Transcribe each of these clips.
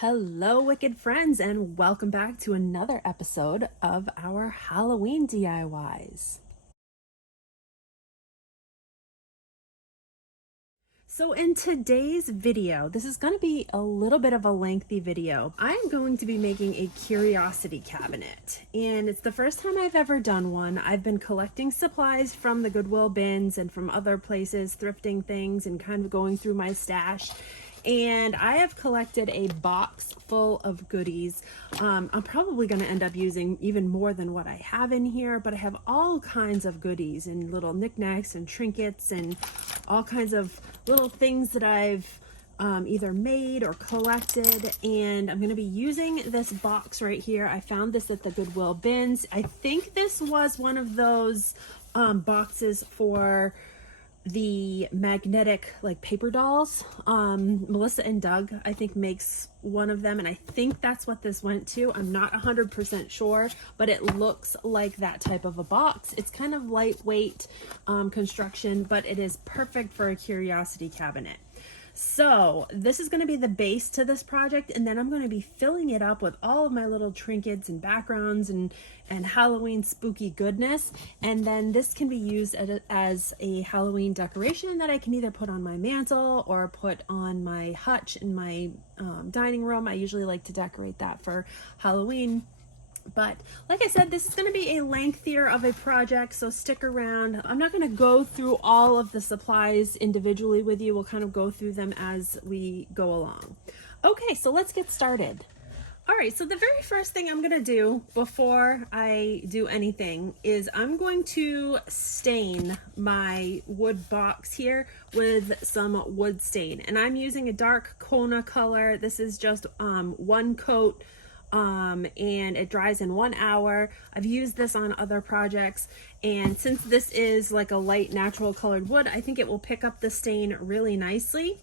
Hello, wicked friends, and welcome back to another episode of our Halloween DIYs. So in today's video, this is going to be a little bit of a lengthy video. I'm going to be making a curiosity cabinet, and it's the first time I've ever done one. I've been collecting supplies from the Goodwill bins and from other places, thrifting things and kind of going through my stash. And I have collected a box full of goodies. I'm probably going to end up using even more than what I have in here, but I have all kinds of goodies and little knickknacks and trinkets and all kinds of little things that I've either made or collected. And I'm going to be using this box right here. I found this at the Goodwill bins. I think this was one of those boxes for the magnetic like paper dolls. Melissa and Doug I think makes one of them, and I think that's what this went to. I'm not 100% sure, but it looks like that type of a box. It's kind of lightweight construction, but it is perfect for a curiosity cabinet. So this is going to be the base to this project, and then I'm going to be filling it up with all of my little trinkets and backgrounds and Halloween spooky goodness. And then this can be used as a Halloween decoration that I can either put on my mantle or put on my hutch in my dining room. I usually like to decorate that for Halloween. But like I said, this is going to be a lengthier of a project, so stick around. I'm not going to go through all of the supplies individually with you. We'll kind of go through them as we go along. Okay, so let's get started. All right, so the very first thing I'm going to do before I do anything is I'm going to stain my wood box here with some wood stain. And I'm using a dark Kona color. This is just one coat. And it dries in 1 hour. I've used this on other projects, and since this is like a light natural colored wood, I think it will pick up the stain really nicely.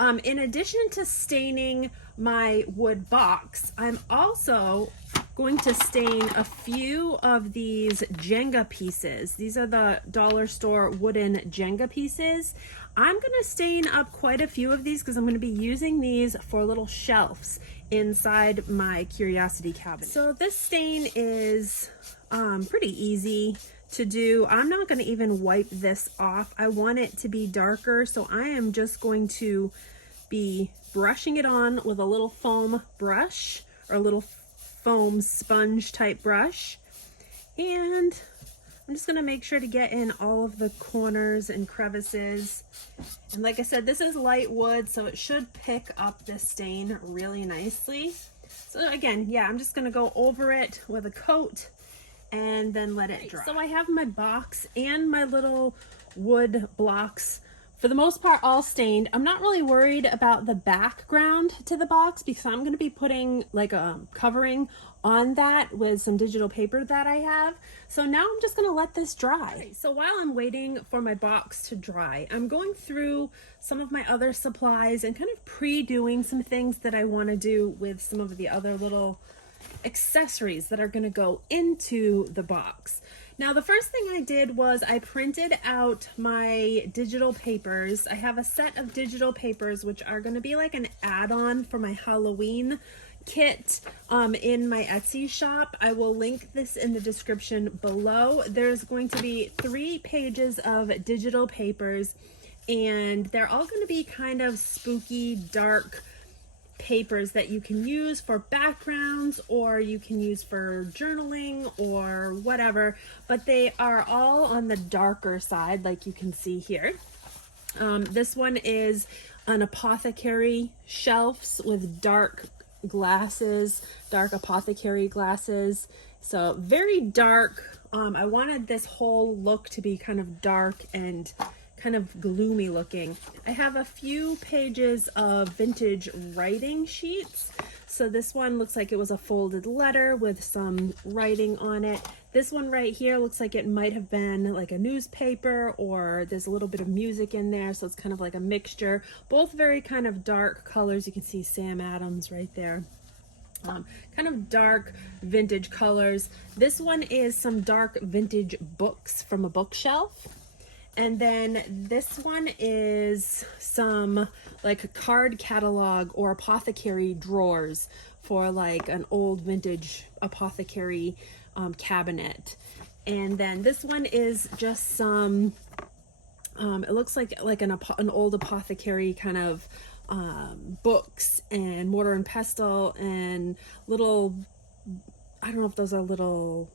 In addition to staining my wood box, I'm also going to stain a few of these Jenga pieces. These are the dollar store wooden Jenga pieces. I'm going to stain up quite a few of these because I'm going to be using these for little shelves inside my curiosity cabinet. So this stain is pretty easy to do. I'm not going to even wipe this off. I want it to be darker, so I am just going to be brushing it on with a little foam brush or a little foam sponge type brush, and I'm just going to make sure to get in all of the corners and crevices. And like I said, this is light wood, so it should pick up this stain really nicely. So again, yeah, I'm just going to go over it with a coat and then let it dry. So I have my box and my little wood blocks, for the most part, all stained. I'm not really worried about the background to the box because I'm going to be putting like a covering on that with some digital paper that I have. So now I'm just going to let this dry. Right, so while I'm waiting for my box to dry, I'm going through some of my other supplies and kind of pre-doing some things that I want to do with some of the other little accessories that are going to go into the box. Now, the first thing I did was I printed out my digital papers. I have a set of digital papers, which are going to be like an add-on for my Halloween kit in my Etsy shop. I will link this in the description below. There's going to be 3 pages of digital papers, and they're all going to be kind of spooky, dark papers that you can use for backgrounds or you can use for journaling or whatever, but they are all on the darker side, like you can see here. This one is an apothecary shelves with dark glasses, dark apothecary glasses, so very dark. I wanted this whole look to be kind of dark and kind of gloomy looking. I have a few pages of vintage writing sheets. So this one looks like it was a folded letter with some writing on it. This one right here looks like it might have been like a newspaper, or there's a little bit of music in there, so it's kind of like a mixture. Both very kind of dark colors. You can see Sam Adams right there. Kind of dark vintage colors. This one is some dark vintage books from a bookshelf. And then this one is some like card catalog or apothecary drawers for like an old vintage apothecary cabinet. And then this one is just some, it looks like an old apothecary kind of books and mortar and pestle and little, I don't know if those are little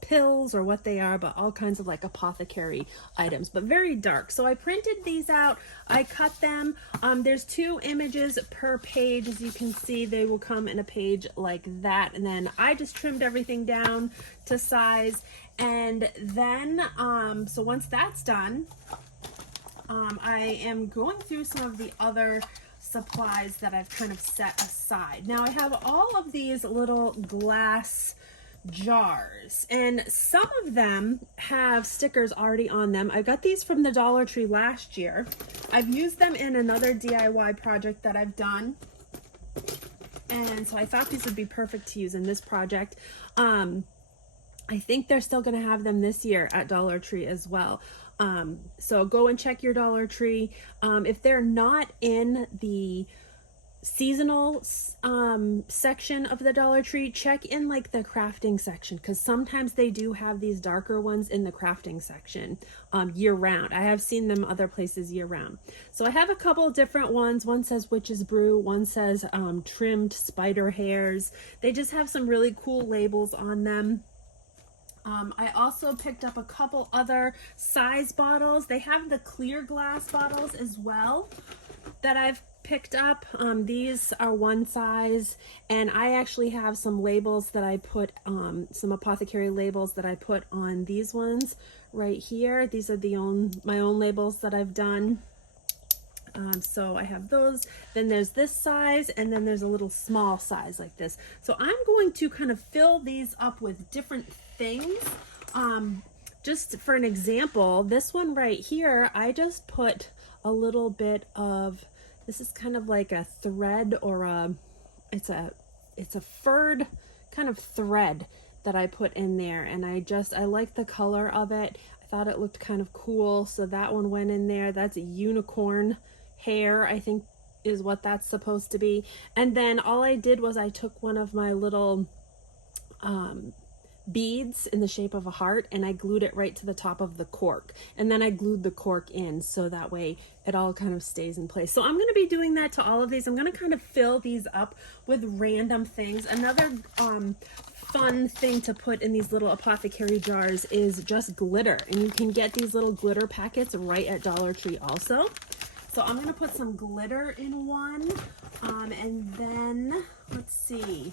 pills or what they are, but all kinds of like apothecary items, but very dark. So I printed these out, I cut them. There's 2 images per page. As you can see, they will come in a page like that, and then I just trimmed everything down to size. And then so once that's done, I am going through some of the other supplies that I've kind of set aside. Now I have all of these little glass jars, and some of them have stickers already on them. I got these from the Dollar Tree last year. I've used them in another DIY project that I've done, and so I thought these would be perfect to use in this project. I think they're still going to have them this year at Dollar Tree as well. So go and check your Dollar Tree. If they're not in the seasonal section of the Dollar Tree, check in like the crafting section, because sometimes they do have these darker ones in the crafting section year round. I have seen them other places year round. So I have a couple different ones. One says witch's brew, one says trimmed spider hairs. They just have some really cool labels on them. I also picked up a couple other size bottles. They have the clear glass bottles as well that I've picked up. These are one size, and I actually have some labels that I put, some apothecary labels that I put on these ones right here. These are my own labels that I've done. So I have those. Then there's this size, and then there's a little small size like this. So I'm going to kind of fill these up with different things. Just for an example, this one right here, I just put a little bit of, this is kind of like a thread, or it's a furred kind of thread that I put in there, and I like the color of it. I thought it looked kind of cool, so that one went in there. That's a unicorn hair, I think is what that's supposed to be. And then all I did was I took one of my little beads in the shape of a heart, and I glued it right to the top of the cork, and then I glued the cork in, so that way it all kind of stays in place. So I'm going to be doing that to all of these. I'm going to kind of fill these up with random things. Another fun thing to put in these little apothecary jars is just glitter, and you can get these little glitter packets right at Dollar Tree also. So I'm going to put some glitter in one, and then let's see,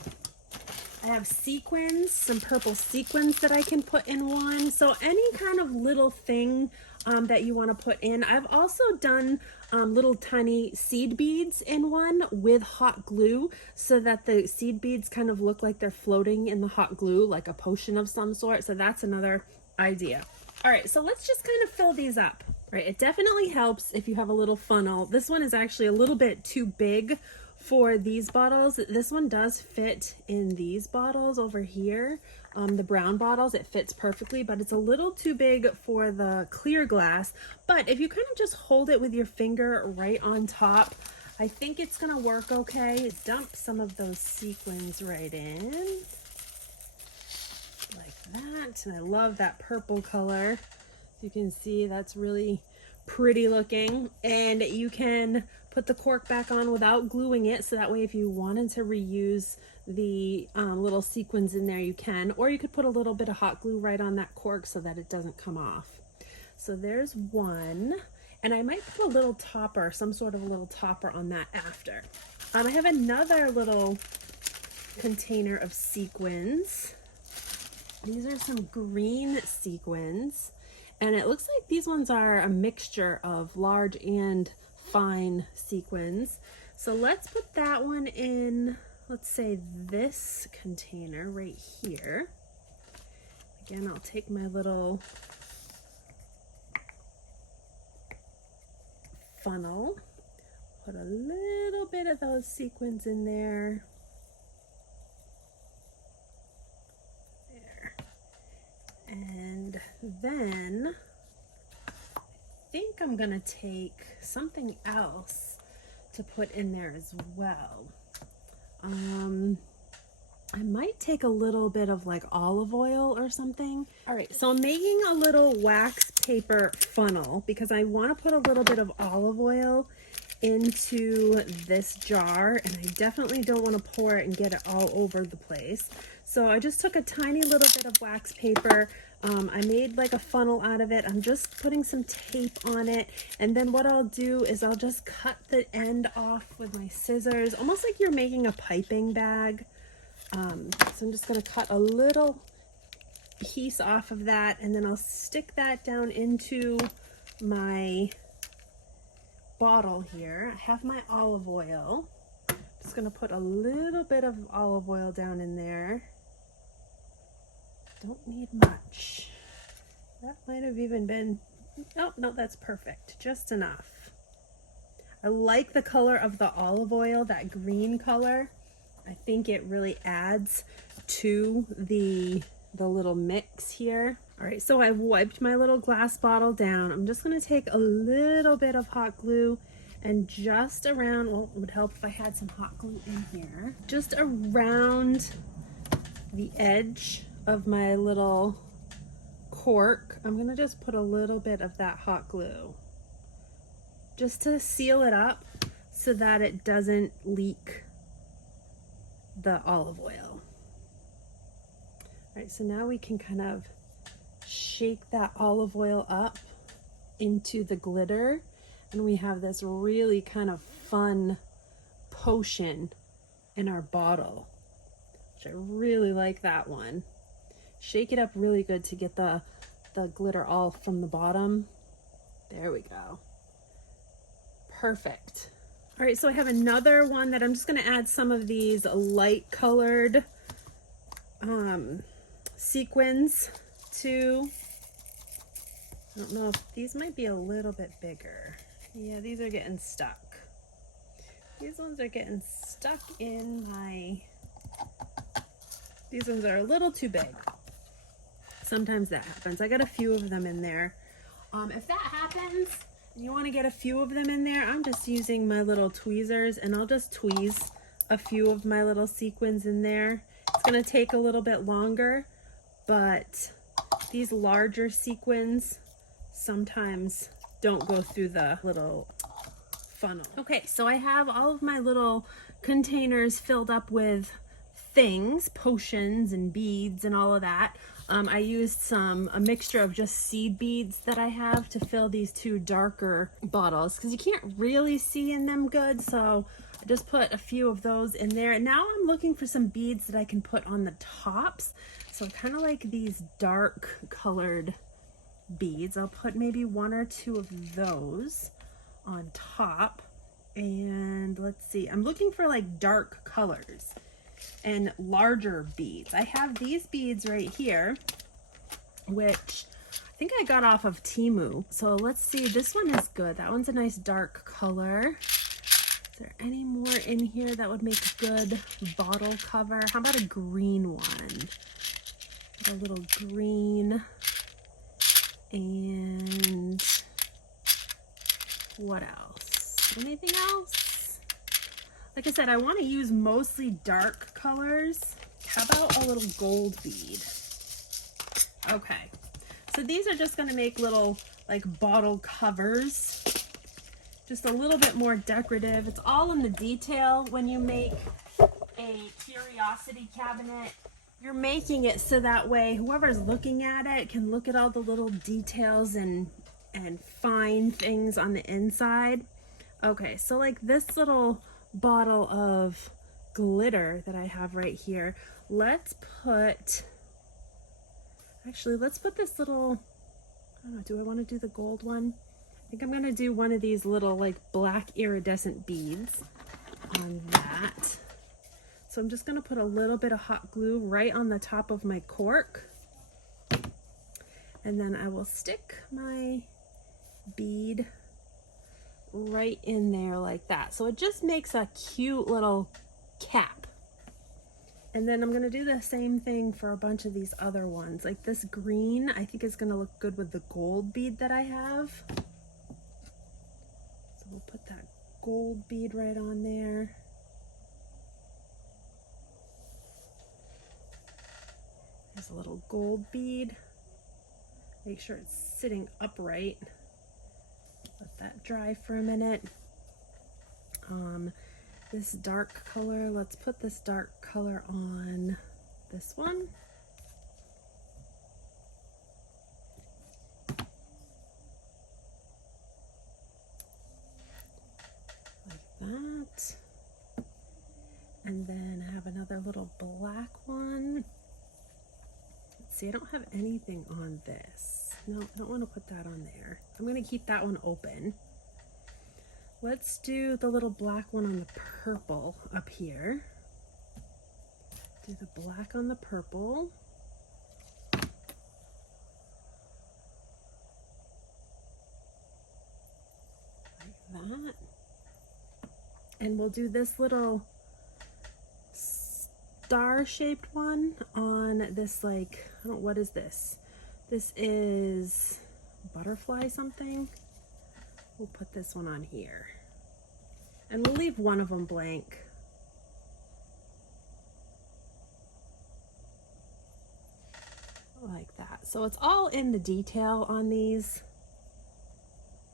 I have sequins, some purple sequins that I can put in one. So any kind of little thing that you want to put in. I've also done little tiny seed beads in one with hot glue, so that the seed beads kind of look like they're floating in the hot glue, like a potion of some sort. So that's another idea. All right, so let's just kind of fill these up. Right, it definitely helps if you have a little funnel. This one is actually a little bit too big for these bottles. This one does fit in these bottles over here, the brown bottles. It fits perfectly, but it's a little too big for the clear glass. But if you kind of just hold it with your finger right on top, I think it's gonna work okay. Dump some of those sequins right in, like that. And I love that purple color. You can see that's really pretty looking, and you can put the cork back on without gluing it, so that way if you wanted to reuse the little sequins in there, you can, or you could put a little bit of hot glue right on that cork so that it doesn't come off. So there's one, and I might put a little topper, some sort of a little topper on that after. I have another little container of sequins. These are some green sequins, and it looks like these ones are a mixture of large and fine sequins. So let's put that one in, let's say this container right here. Again, I'll take my little funnel, put a little bit of those sequins in there. And then think I'm gonna take something else to put in there as well. I might take a little bit of like olive oil or something. All right, so I'm making a little wax paper funnel because I want to put a little bit of olive oil into this jar, and I definitely don't want to pour it and get it all over the place. So I just took a tiny little bit of wax paper. I made like a funnel out of it. I'm just putting some tape on it, and then what I'll do is I'll just cut the end off with my scissors, almost like you're making a piping bag. So I'm just going to cut a little piece off of that, and then I'll stick that down into my bottle here. I have my olive oil. I'm just going to put a little bit of olive oil down in there. Don't need much. That might have even been, oh no, that's perfect. Just enough. I like the color of the olive oil, that green color. I think it really adds to the little mix here. All right, so I've wiped my little glass bottle down. I'm just gonna take a little bit of hot glue and just around, well, it would help if I had some hot glue in here, just around the edge of my little cork. I'm gonna just put a little bit of that hot glue just to seal it up so that it doesn't leak the olive oil. All right, so now we can kind of shake that olive oil up into the glitter, and we have this really kind of fun potion in our bottle, which I really like that one. Shake it up really good to get the glitter all from the bottom. There we go. Perfect. All right, so I have another one that I'm just gonna add some of these light colored sequins to. I don't know if these might be a little bit bigger. Yeah, these are getting stuck. These ones are getting stuck in my, these ones are a little too big. Sometimes that happens. I got a few of them in there. If that happens, you want to get a few of them in there, I'm just using my little tweezers, and I'll just tweeze a few of my little sequins in there. It's going to take a little bit longer, but these larger sequins sometimes don't go through the little funnel. Okay, so I have all of my little containers filled up with things, potions and beads and all of that. I used a mixture of just seed beads that I have to fill these two darker bottles because you can't really see in them good, so I just put a few of those in there. And now I'm looking for some beads that I can put on the tops. So I kind of like these dark colored beads. I'll put maybe one or two of those on top. And let's see, I'm looking for like dark colors and larger beads. I have these beads right here, which I think I got off of Temu. So let's see, this one is good. That one's a nice dark color. Is there any more in here that would make a good bottle cover? How about a green one? A little green. And what else? Anything else? Like I said, I want to use mostly dark colors. How about a little gold bead? Okay, so these are just going to make little like bottle covers, just a little bit more decorative. It's all in the detail when you make a curiosity cabinet. You're making it so that way whoever's looking at it can look at all the little details and find things on the inside. Okay, so like this little bottle of glitter that I have right here, let's put this little, I don't know, do I want to do the gold one? I think I'm going to do one of these little like black iridescent beads on that. So I'm just going to put a little bit of hot glue right on the top of my cork, and then I will stick my bead right in there like that. So it just makes a cute little cap. And then I'm going to do the same thing for a bunch of these other ones. Like this green, I think is going to look good with the gold bead that I have. Put that gold bead right on there. There's a little gold bead. Make sure it's sitting upright. Let that dry for a minute. This dark color, let's put this dark color on this one. Like that. And then I have another little black one. Let's see, I don't have anything on this. No, I don't want to put that on there. I'm going to keep that one open. Let's do the little black one on the purple up here. Do the black on the purple. Like that. And we'll do this little star-shaped one on this, like, I don't know, what is this? This is butterfly something. We'll put this one on here. And we'll leave one of them blank. Like that. So it's all in the detail on these.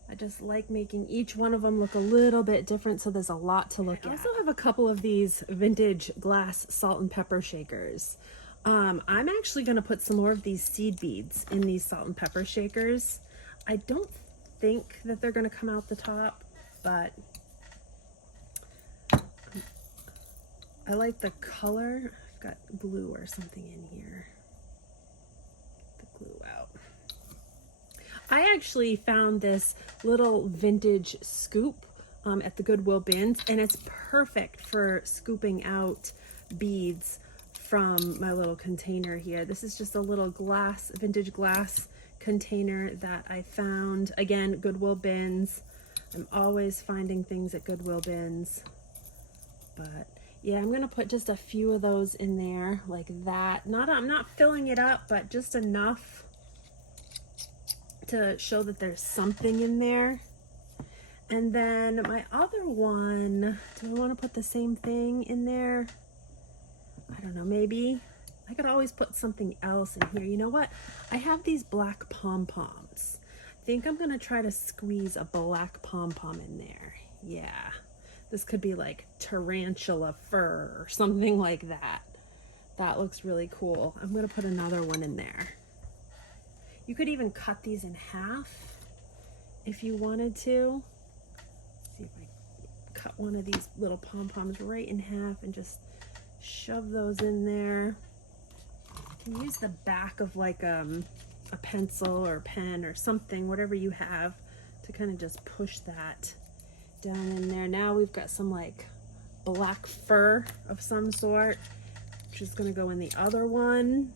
I just like making each one of them look a little bit different, so there's a lot to look at. I also have a couple of these vintage glass salt and pepper shakers. I'm actually going to put some more of these seed beads in these salt and pepper shakers. I don't think that they're going to come out the top, but I like the color. I've got glue or something in here. Get the glue out. I actually found this little vintage scoop at the Goodwill bins, and it's perfect for scooping out beads from my little container here. This is just a little glass, vintage glass container that I found. Again, Goodwill bins. I'm always finding things at Goodwill bins. But yeah, I'm gonna put just a few of those in there like that. I'm not filling it up, but just enough to show that there's something in there. And then my other one, do I want to put the same thing in there? I don't know, maybe. I could always put something else in here. You know what? I have these black pom-poms. I think I'm gonna try to squeeze a black pom-pom in there. Yeah, this could be like tarantula fur or something like that. That looks really cool. I'm gonna put another one in there. You could even cut these in half if you wanted to. Let's see if I cut one of these little pom-poms right in half and just shove those in there. You can use the back of like a pencil or a pen or something, whatever you have, to kind of just push that down in there. Now we've got some like black fur of some sort, which is going to go in the other one.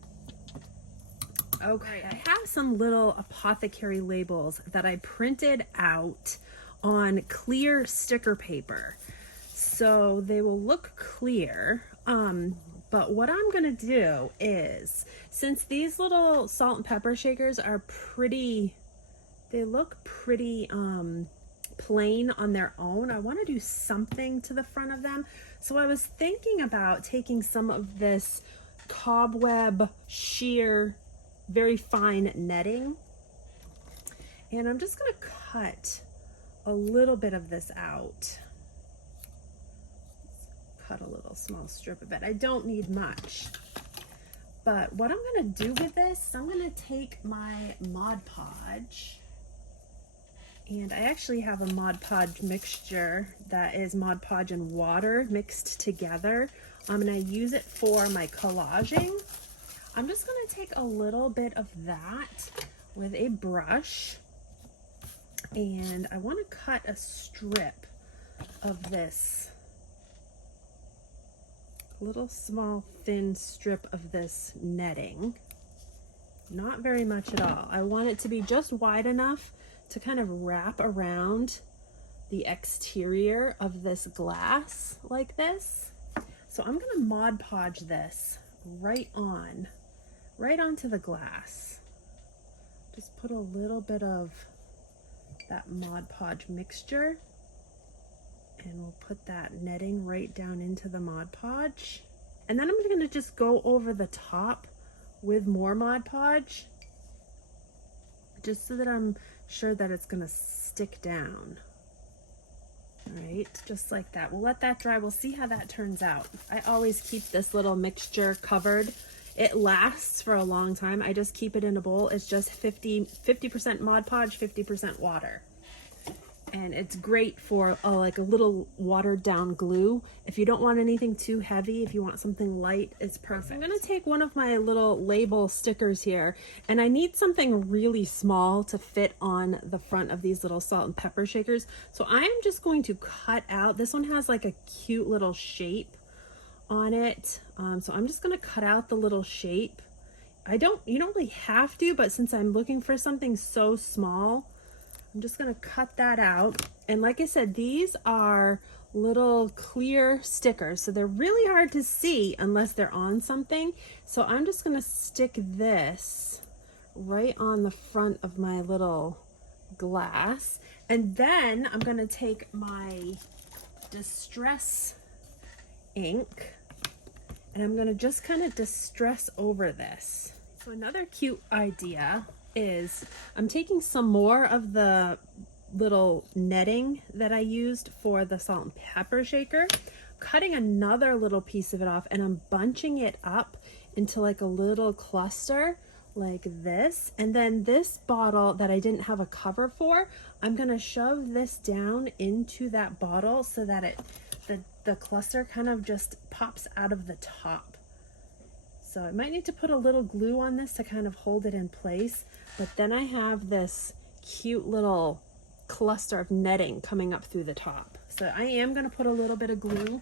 Okay, I have some little apothecary labels that I printed out on clear sticker paper. So they will look clear, but what I'm gonna do is, since these little salt and pepper shakers are pretty, they look pretty plain on their own, I wanna do something to the front of them. So I was thinking about taking some of this cobweb sheer very fine netting, and I'm just going to cut a little bit of this out. Cut a little small strip of it. I don't need much, but what I'm going to do with this, I'm going to take my Mod Podge, and I actually have a Mod Podge mixture that is Mod Podge and water mixed together, and I use it for my collaging. I'm just going to take a little bit of that with a brush, and I want to cut a strip of this, little small thin strip of this netting. Not very much at all. I want it to be just wide enough to kind of wrap around the exterior of this glass like this. So I'm going to Mod Podge this right onto the glass. Just put a little bit of that Mod Podge mixture And we'll put that netting right down into the Mod Podge. And then I'm going to just go over the top with more Mod Podge, just so that I'm sure that it's going to stick down. All right, just like that. We'll let that dry. We'll see how that turns out. I always keep this little mixture covered. It lasts for a long time. I just keep it in a bowl. It's just 50% Mod Podge, 50% water. And it's great for like a little watered down glue. If you don't want anything too heavy, if you want something light, it's perfect. I'm gonna take one of my little label stickers here, and I need something really small to fit on the front of these little salt and pepper shakers. So I'm just going to cut out, this one has like a cute little shape on it. So I'm just gonna cut out the little shape. You don't really have to, but since I'm looking for something so small, I'm just going to cut that out. And like I said, these are little clear stickers, so they're really hard to see unless they're on something. So I'm just going to stick this right on the front of my little glass. And then I'm going to take my distress ink and I'm going to just kind of distress over this. So another cute idea is I'm taking some more of the little netting that I used for the salt and pepper shaker, cutting another little piece of it off, and I'm bunching it up into like a little cluster like this. And then this bottle that I didn't have a cover for, I'm gonna shove this down into that bottle so that the cluster kind of just pops out of the top. So I might need to put a little glue on this to kind of hold it in place, but then I have this cute little cluster of netting coming up through the top. So I am going to put a little bit of glue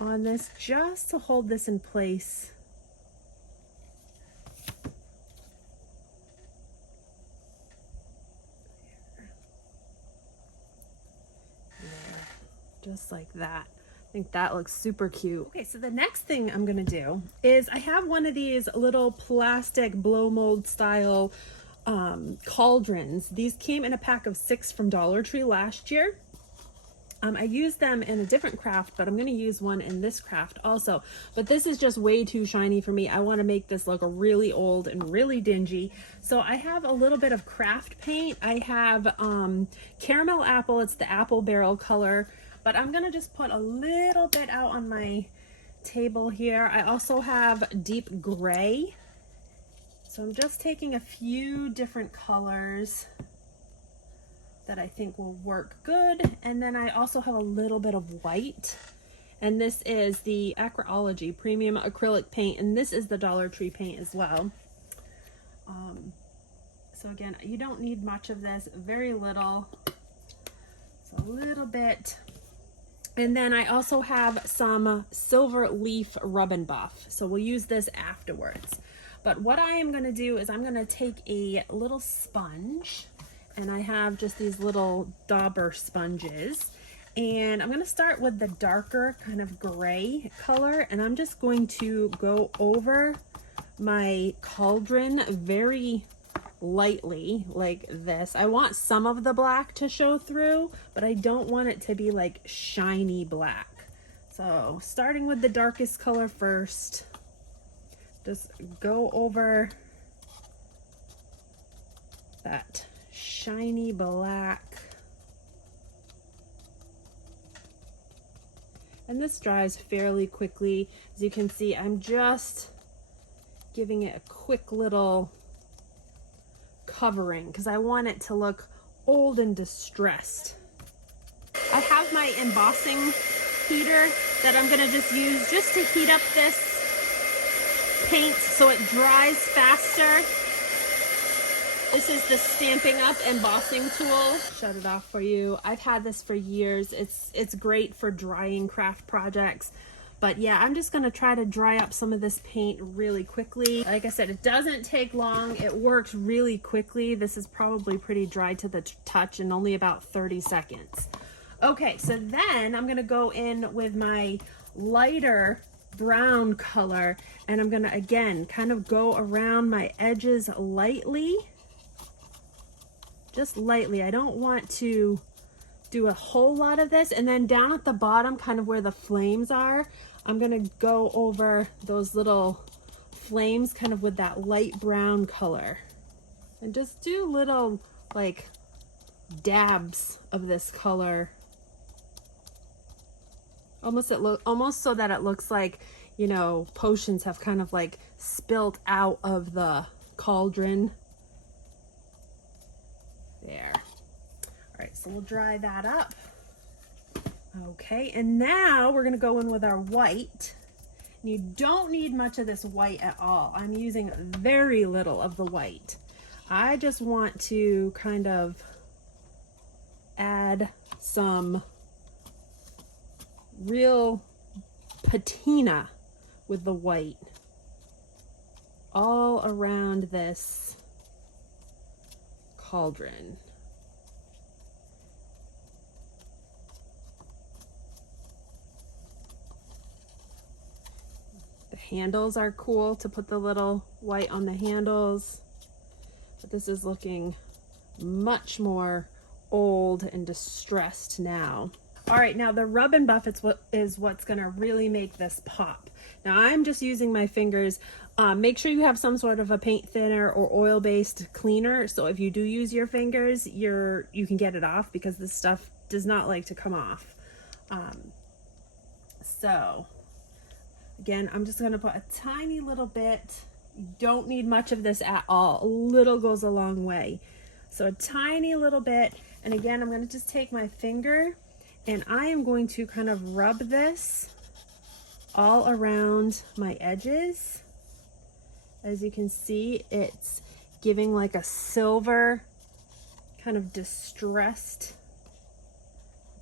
on this just to hold this in place. There, just like that. I think that looks super cute. Okay, so the next thing I'm gonna do is I have one of these little plastic blow mold style cauldrons. These came in a pack of 6 from Dollar Tree last year. I used them in a different craft, but I'm gonna use one in this craft also. But this is just way too shiny for me. I wanna make this look really old and really dingy. So I have a little bit of craft paint. I have caramel apple, it's the apple barrel color. But I'm gonna just put a little bit out on my table here. I also have deep gray. So I'm just taking a few different colors that I think will work good. And then I also have a little bit of white. And this is the Acryology Premium Acrylic Paint. And this is the Dollar Tree paint as well. So again, you don't need much of this, very little. So a little bit. And then I also have some Silver Leaf Rub and Buff. So we'll use this afterwards. But what I am going to do is I'm going to take a little sponge, and I have just these little dauber sponges. And I'm going to start with the darker kind of gray color, and I'm just going to go over my cauldron very lightly like this. I want some of the black to show through, but I don't want it to be like shiny black. So starting with the darkest color first, just go over that shiny black. And this dries fairly quickly. As you can see, I'm just giving it a quick little covering because I want it to look old and distressed. I have my embossing heater that I'm going to just use just to heat up this paint so it dries faster. This is the Stampin' Up embossing tool. Shut it off for you. I've had this for years. It's great for drying craft projects. But yeah, I'm just gonna try to dry up some of this paint really quickly. Like I said, it doesn't take long. It works really quickly. This is probably pretty dry to the touch in only about 30 seconds. Okay, so then I'm gonna go in with my lighter brown color, and I'm gonna, again, kind of go around my edges lightly. Just lightly. I don't want to do a whole lot of this. And then down at the bottom, kind of where the flames are, I'm gonna go over those little flames kind of with that light brown color. And just do little like dabs of this color. Almost so that it looks like, you know, potions have kind of like spilt out of the cauldron. There. All right, so we'll dry that up. Okay, and now we're gonna go in with our white. You don't need much of this white at all. I'm using very little of the white. I just want to kind of add some real patina with the white all around this cauldron. The handles are cool to put the little white on the handles, but this is looking much more old and distressed now. All right, now the rub and buff is what's gonna really make this pop. Now I'm just using my fingers. Make sure you have some sort of a paint thinner or oil-based cleaner. So if you do use your fingers, you can get it off, because this stuff does not like to come off. So again, I'm just gonna put a tiny little bit. You don't need much of this at all. A little goes a long way. So a tiny little bit. And again, I'm gonna just take my finger and I am going to kind of rub this all around my edges. As you can see, it's giving like a silver kind of distressed.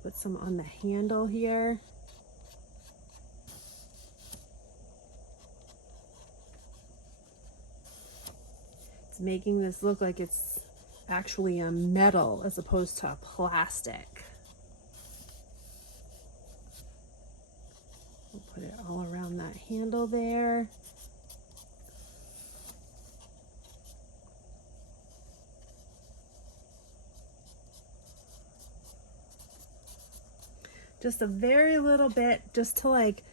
Put some on the handle here. It's making this look like it's actually a metal as opposed to a plastic. We'll put it all around that handle there. Just a very little bit, just to like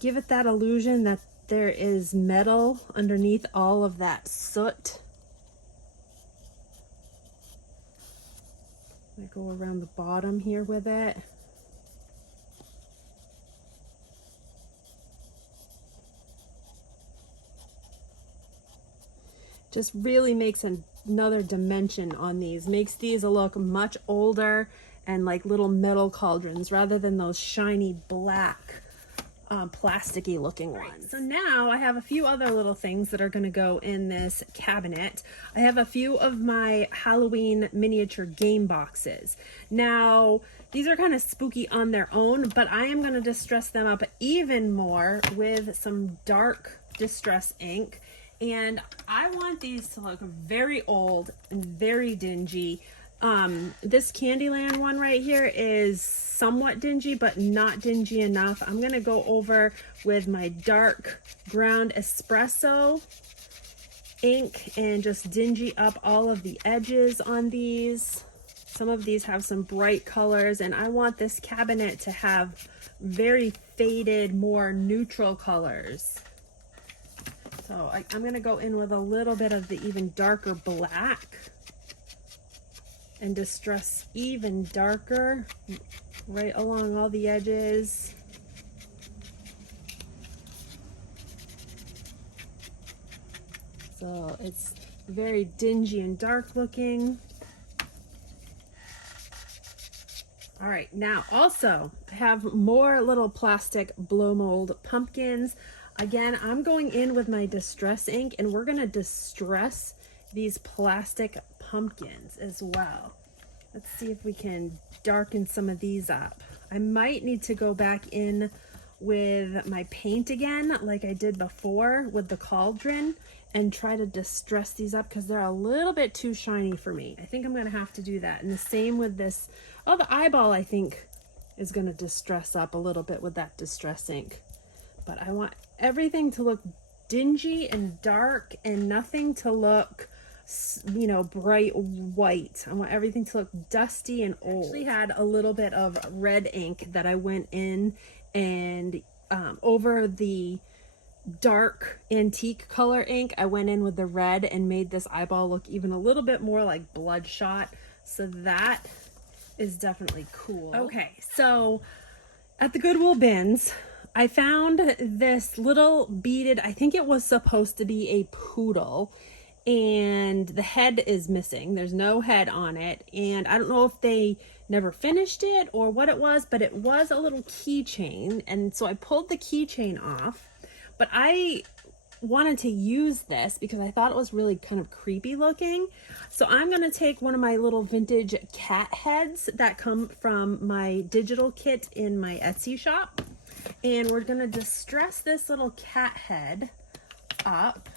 give it that illusion that there is metal underneath all of that soot. I go around the bottom here with it. Just really makes another dimension on these, makes these look much older and like little metal cauldrons rather than those shiny black plasticky looking ones. So now I have a few other little things that are going to go in this cabinet. I have a few of my Halloween miniature game boxes. Now these are kind of spooky on their own, but I am going to distress them up even more with some dark distress ink. And I want these to look very old and very dingy. This Candyland one right here is somewhat dingy, but not dingy enough. I'm gonna go over with my dark ground espresso ink and just dingy up all of the edges on these. Some of these have some bright colors, and I want this cabinet to have very faded, more neutral colors. So I'm gonna go in with a little bit of the even darker black and distress even darker right along all the edges. So it's very dingy and dark looking. All right, now also I have more little plastic blow mold pumpkins. Again, I'm going in with my distress ink and we're gonna distress these plastic pumpkins as well. Let's see if we can darken some of these up. I might need to go back in with my paint again, like I did before with the cauldron, and try to distress these up because they're a little bit too shiny for me. I think I'm gonna have to do that. And the same with this. Oh, the eyeball I think is gonna distress up a little bit with that distress ink. But I want everything to look dingy and dark and nothing to look you know, bright white. I want everything to look dusty and old. I actually had a little bit of red ink that I went in and over the dark antique color ink, I went in with the red and made this eyeball look even a little bit more like bloodshot. So that is definitely cool. Okay, so at the Goodwill bins, I found this little beaded, I think it was supposed to be a poodle, and the head is missing. There's no head on it, and I don't know if they never finished it or what it was, but it was a little keychain, and so I pulled the keychain off, but I wanted to use this because I thought it was really kind of creepy looking. So I'm going to take one of my little vintage cat heads that come from my digital kit in my Etsy shop, and we're going to distress this little cat head up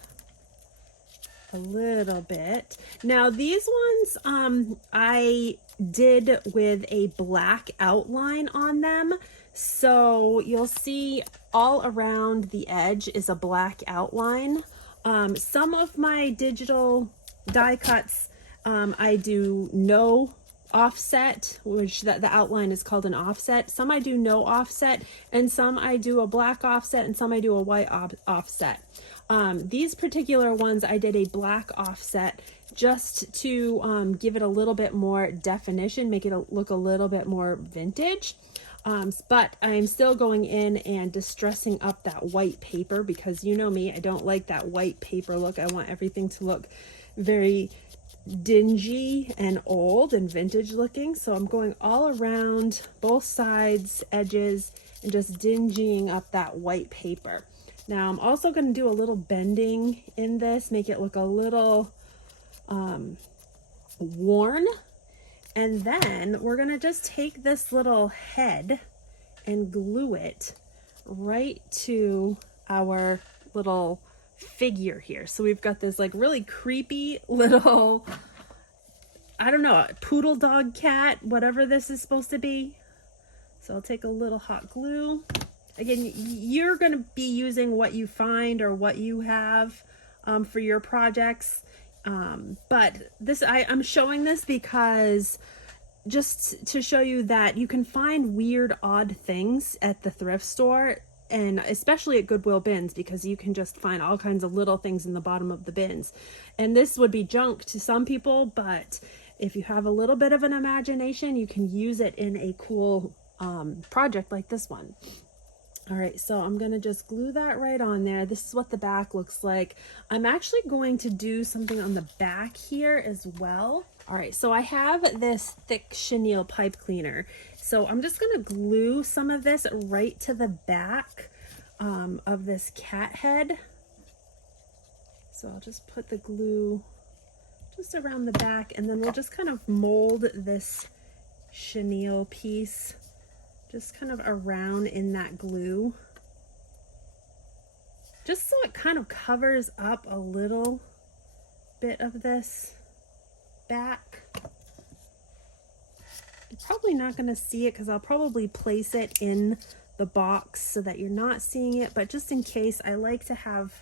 a little bit. Now these ones I did with a black outline on them, so you'll see all around the edge is a black outline. Some of my digital die cuts I do no offset, which the outline is called an offset. Some I do no offset, and some I do a black offset, and some I do a white offset. These particular ones I did a black offset just to give it a little bit more definition, make it look a little bit more vintage. But I'm still going in and distressing up that white paper because you know me, I don't like that white paper look. I want everything to look very dingy and old and vintage looking. So I'm going all around both sides, edges, and just dingying up that white paper. Now I'm also going to do a little bending in this, make it look a little worn. And then we're going to just take this little head and glue it right to our little figure here. So we've got this like really creepy little, I don't know, poodle dog cat, whatever this is supposed to be. So I'll take a little hot glue. Again, you're going to be using what you find or what you have for your projects. But this, I'm showing this because just to show you that you can find weird, odd things at the thrift store, and especially at Goodwill bins, because you can just find all kinds of little things in the bottom of the bins. And this would be junk to some people, but if you have a little bit of an imagination, you can use it in a cool project like this one. All right, so I'm gonna just glue that right on there. This is what the back looks like. I'm actually going to do something on the back here as well. All right, so I have this thick chenille pipe cleaner. So I'm just gonna glue some of this right to the back of this cat head. So I'll just put the glue just around the back, and then we'll just kind of mold this chenille piece just kind of around in that glue, just so it kind of covers up a little bit of this back. You're probably not going to see it because I'll probably place it in the box so that you're not seeing it, but just in case, I like to have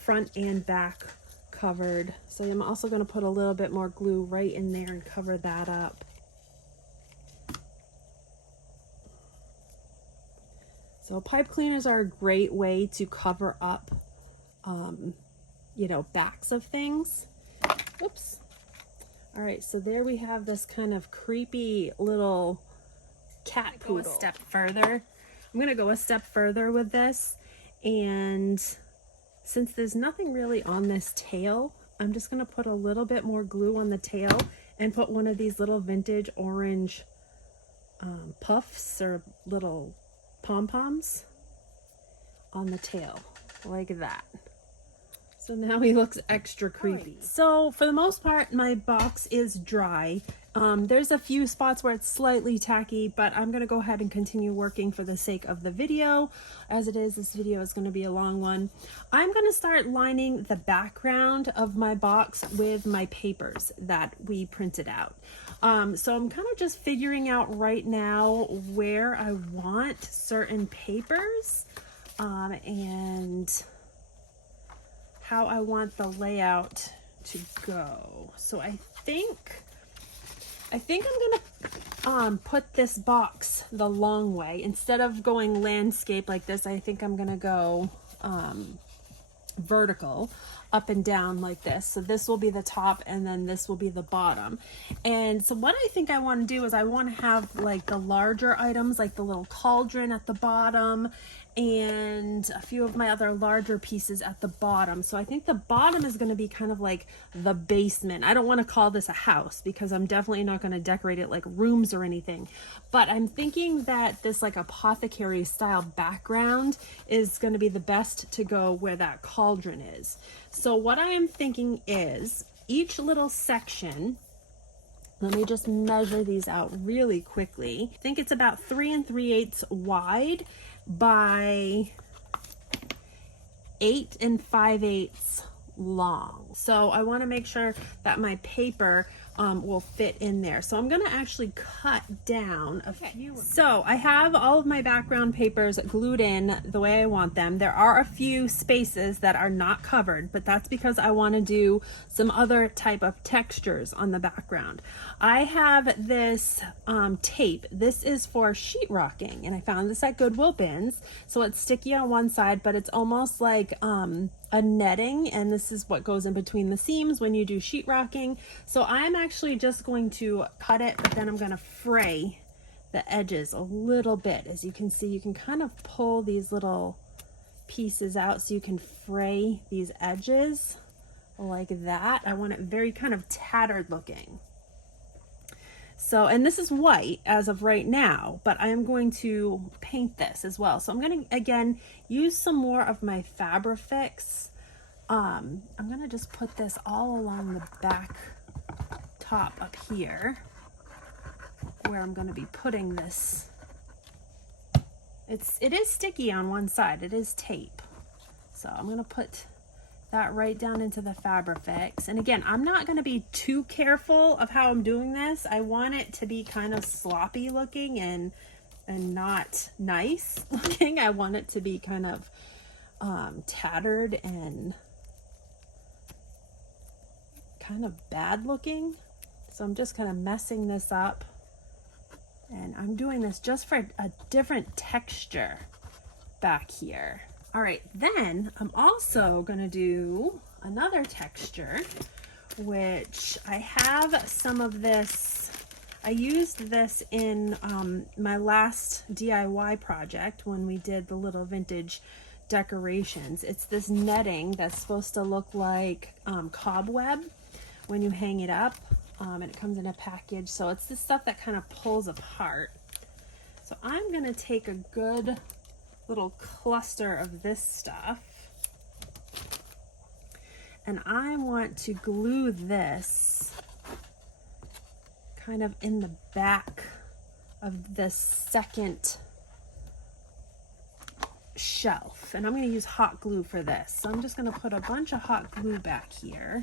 front and back covered. So I'm also going to put a little bit more glue right in there and cover that up. So pipe cleaners are a great way to cover up, you know, backs of things. Oops. All right, so there we have this kind of creepy little cat poodle. Go a step further. I'm gonna go a step further with this, and since there's nothing really on this tail, I'm just gonna put a little bit more glue on the tail and put one of these little vintage orange puffs or little pom-poms on the tail like that. So now he looks extra creepy. Right. So for the most part, my box is dry. There's a few spots where it's slightly tacky, but I'm gonna go ahead and continue working for the sake of the video. As it is, this video is gonna be a long one. I'm gonna start lining the background of my box with my papers that we printed out. So I'm kind of just figuring out right now where I want certain papers and how I want the layout to go. So I think I'm gonna put this box the long way. Instead of going landscape like this, I think I'm gonna go vertical, up and down like this. So this will be the top and then this will be the bottom. And so what I think I want to do is I want to have like the larger items, like the little cauldron at the bottom and a few of my other larger pieces at the bottom. So I think the bottom is going to be kind of like the basement. I don't want to call this a house because I'm definitely not going to decorate it like rooms or anything, but I'm thinking that this like apothecary style background is going to be the best to go where that cauldron is. So what I am thinking is each little section, let me just measure these out really quickly. I think it's about 3 3/8 wide by 8 5/8 long. So I want to make sure that my paper will fit in there. So I'm going to actually cut down a few. So I have all of my background papers glued in the way I want them. There are a few spaces that are not covered, but that's because I want to do some other type of textures on the background. I have this tape. This is for sheetrocking, and I found this at Goodwill bins. So it's sticky on one side, but it's almost like a netting, and this is what goes in between the seams when you do sheetrocking. So I'm actually just going to cut it, but then I'm going to fray the edges a little bit. As you can see, you can kind of pull these little pieces out so you can fray these edges like that. I want it very kind of tattered looking. So, and this is white as of right now, but I am going to paint this as well. So I'm going to, again, use some more of my Fabrifix. I'm going to just put this all along the back top up here where I'm going to be putting this. It is sticky on one side. It is tape. So I'm going to put that right down into the Fabrifix. And again, I'm not going to be too careful of how I'm doing this. I want it to be kind of sloppy looking and not nice looking. I want it to be kind of tattered and kind of bad looking. So I'm just kind of messing this up, and I'm doing this just for a different texture back here. All right, then I'm also gonna do another texture, which I have some of this. I used this in my last DIY project when we did the little vintage decorations. It's this netting that's supposed to look like cobweb when you hang it up, and it comes in a package. So it's this stuff that kind of pulls apart. So I'm gonna take a good little cluster of this stuff, and I want to glue this kind of in the back of the second shelf, and I'm going to use hot glue for this. So I'm just going to put a bunch of hot glue back here,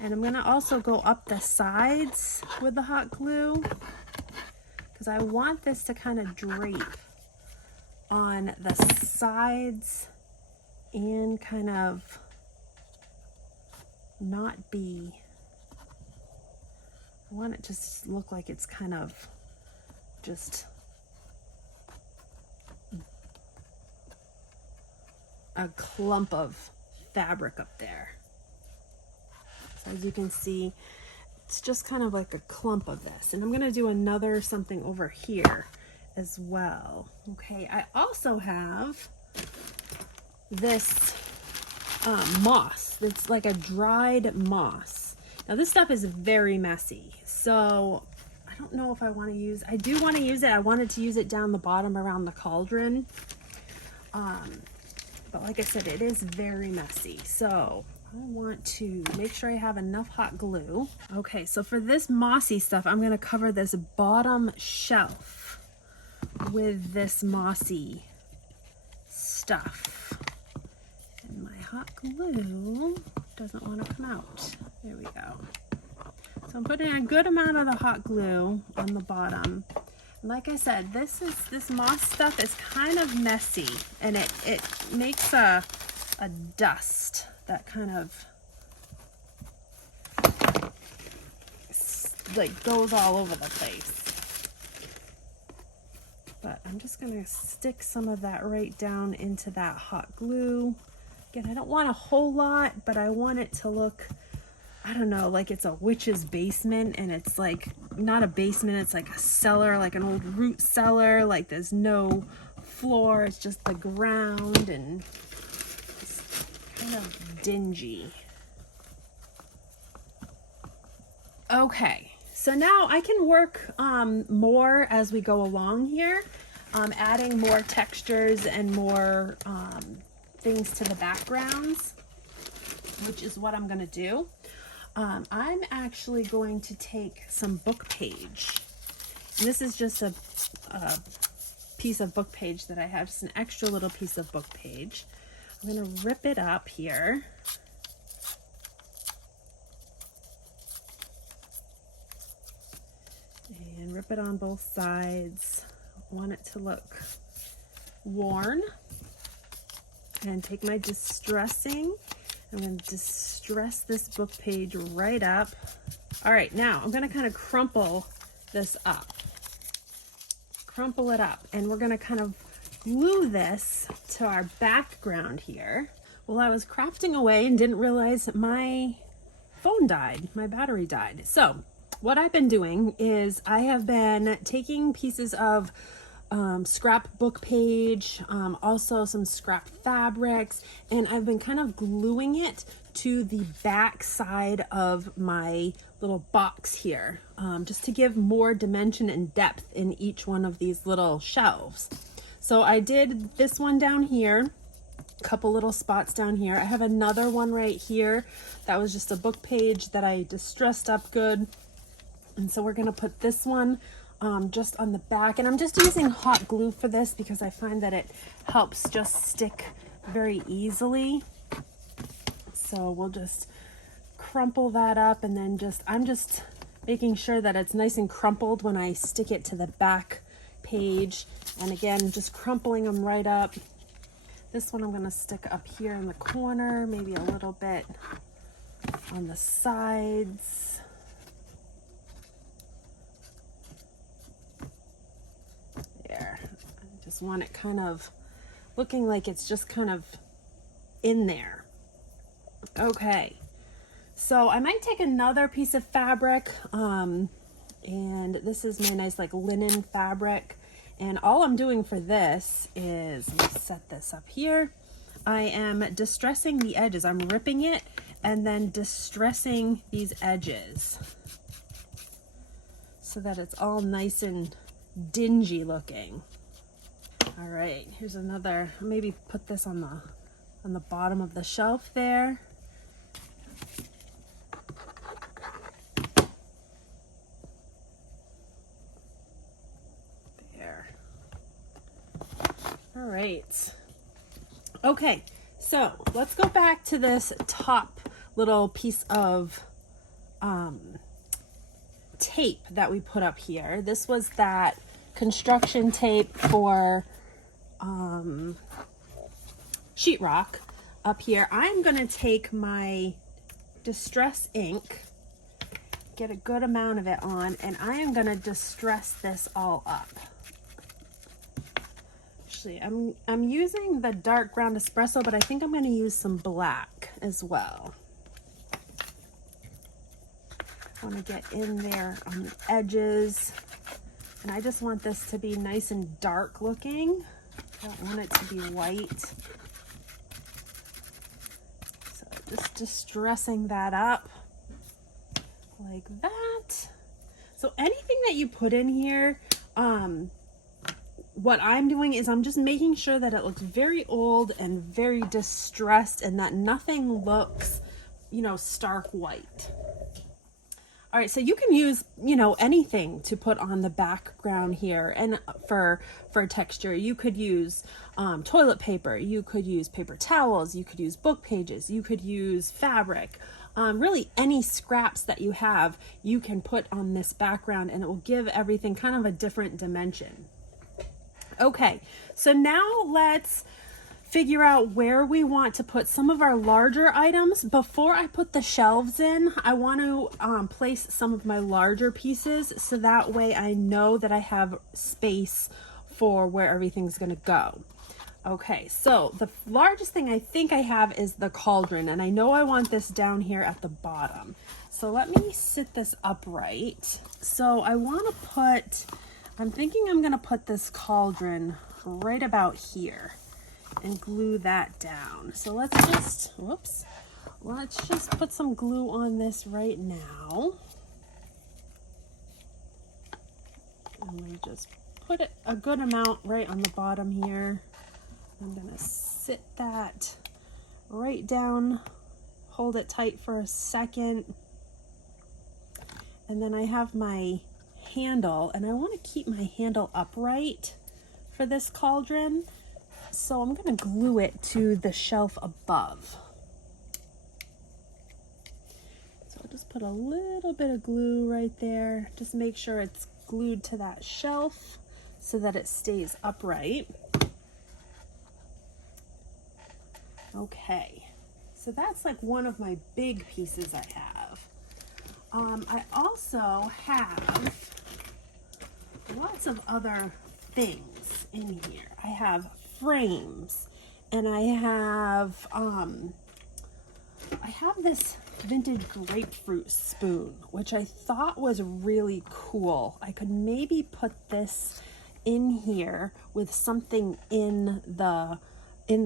and I'm going to also go up the sides with the hot glue because I want this to kind of drape on the sides and kind of not be, I want it to just look like it's kind of just a clump of fabric up there. So as you can see, it's just kind of like a clump of this. And I'm going to do another something over here as well. Okay, I also have this moss. It's like a dried moss. Now this stuff is very messy, so I don't know if I want to use, I do want to use it. I wanted to use it down the bottom around the cauldron, but like I said, it is very messy. So I want to make sure I have enough hot glue. Okay, so for this mossy stuff, I'm going to cover this bottom shelf with this mossy stuff. And my hot glue doesn't want to come out. There we go. So I'm putting a good amount of the hot glue on the bottom. And like I said, this moss stuff is kind of messy, and it makes a dust that kind of like goes all over the place. But I'm just gonna stick some of that right down into that hot glue. Again, I don't want a whole lot, but I want it to look, I don't know, like it's a witch's basement, and it's like not a basement, it's like a cellar, like an old root cellar, like there's no floor, it's just the ground and it's kind of dingy. Okay, so now I can work more as we go along here, adding more textures and more things to the backgrounds, which is what I'm gonna do. I'm actually going to take some book page. And this is just a piece of book page that I have, just an extra little piece of book page. I'm gonna rip it up here. And rip it on both sides. I want it to look worn. And take my distressing. I'm going to distress this book page right up. All right, now I'm going to kind of crumple this up. Crumple it up, and we're going to kind of glue this to our background here. Well, I was crafting away and didn't realize my phone died. My battery died. So what I've been doing is I have been taking pieces of scrap book page, also some scrap fabrics, and I've been kind of gluing it to the back side of my little box here, just to give more dimension and depth in each one of these little shelves. So I did this one down here, a couple little spots down here. I have another one right here that was just a book page that I distressed up good, and so we're gonna put this one just on the back, and I'm just using hot glue for this because I find that it helps just stick very easily. So we'll just crumple that up, and then I'm just making sure that it's nice and crumpled when I stick it to the back page. And again, just crumpling them right up. This one I'm going to stick up here in the corner, maybe a little bit on the sides. There. I just want it kind of looking like it's just kind of in there. Okay, so I might take another piece of fabric, and this is my nice like linen fabric, and all I'm doing for this is, let's set this up here, I am distressing the edges. I'm ripping it and then distressing these edges so that it's all nice and dingy looking. All right, here's another, maybe put this on the bottom of the shelf there. There. All right. Okay, so let's go back to this top little piece of tape that we put up here. This was that construction tape for sheetrock up here. I'm going to take my distress ink, get a good amount of it on, and I am going to distress this all up. Actually, I'm using the dark ground espresso, but I think I'm going to use some black as well. I want to get in there on the edges, and I just want this to be nice and dark looking. I don't want it to be white. So just distressing that up like that. So anything that you put in here, what I'm doing is I'm just making sure that it looks very old and very distressed, and that nothing looks, you know, stark white. All right, so you can use, you know, anything to put on the background here, and for texture, you could use toilet paper, you could use paper towels, you could use book pages, you could use fabric. Really any scraps that you have, you can put on this background, and it will give everything kind of a different dimension. Okay, so now let's figure out where we want to put some of our larger items. Before I put the shelves in, I want to place some of my larger pieces so that way I know that I have space for where everything's going to go. Okay, so the largest thing I think I have is the cauldron, and I know I want this down here at the bottom. So let me sit this upright. So I want to put, I'm thinking I'm going to put this cauldron right about here and glue that down. So let's just, whoops, let's just put some glue on this right now. And we just put it a good amount right on the bottom here. I'm gonna sit that right down, hold it tight for a second. And then I have my handle, and I want to keep my handle upright for this cauldron. So I'm going to glue it to the shelf above. So I'll just put a little bit of glue right there. Just make sure it's glued to that shelf so that it stays upright. Okay, so that's like one of my big pieces I have. I also have lots of other things in here. I have frames, and I have this vintage grapefruit spoon, which I thought was really cool. I could maybe put this in here with something in the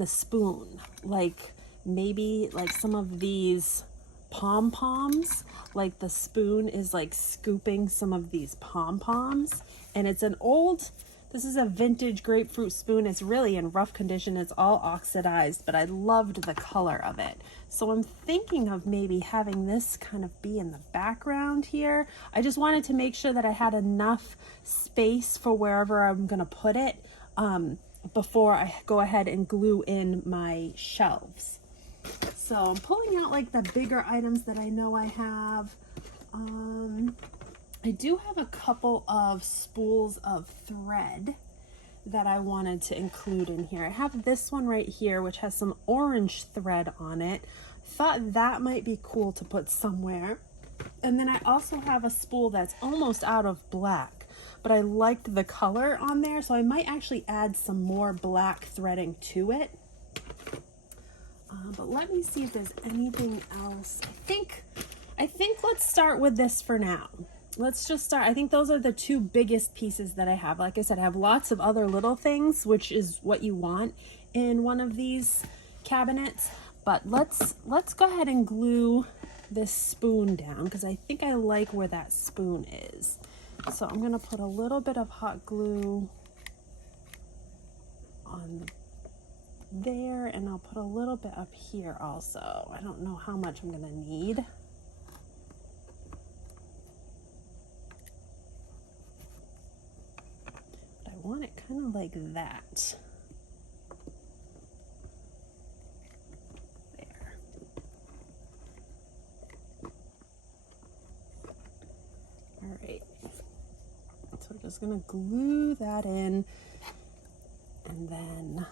spoon, like maybe like some of these pom-poms, like the spoon is like scooping some of these pom-poms, and it's an old, this is a vintage grapefruit spoon. It's really in rough condition. It's all oxidized, but I loved the color of it. So I'm thinking of maybe having this kind of be in the background here. I just wanted to make sure that I had enough space for wherever I'm gonna put it before I go ahead and glue in my shelves. So I'm pulling out like the bigger items that I know I have. I do have a couple of spools of thread that I wanted to include in here. I have this one right here, which has some orange thread on it. Thought that might be cool to put somewhere. And then I also have a spool that's almost out of black, but I liked the color on there, so I might actually add some more black threading to it. But let me see if there's anything else. I think let's start with this for now. Let's just start. I think those are the two biggest pieces that I have. Like I said, I have lots of other little things, which is what you want in one of these cabinets. But let's go ahead and glue this spoon down, because I think I like where that spoon is. So I'm going to put a little bit of hot glue on there, and I'll put a little bit up here also. I don't know how much I'm going to need. But I want it kind of like that. There. All right. So we're just going to glue that in, and then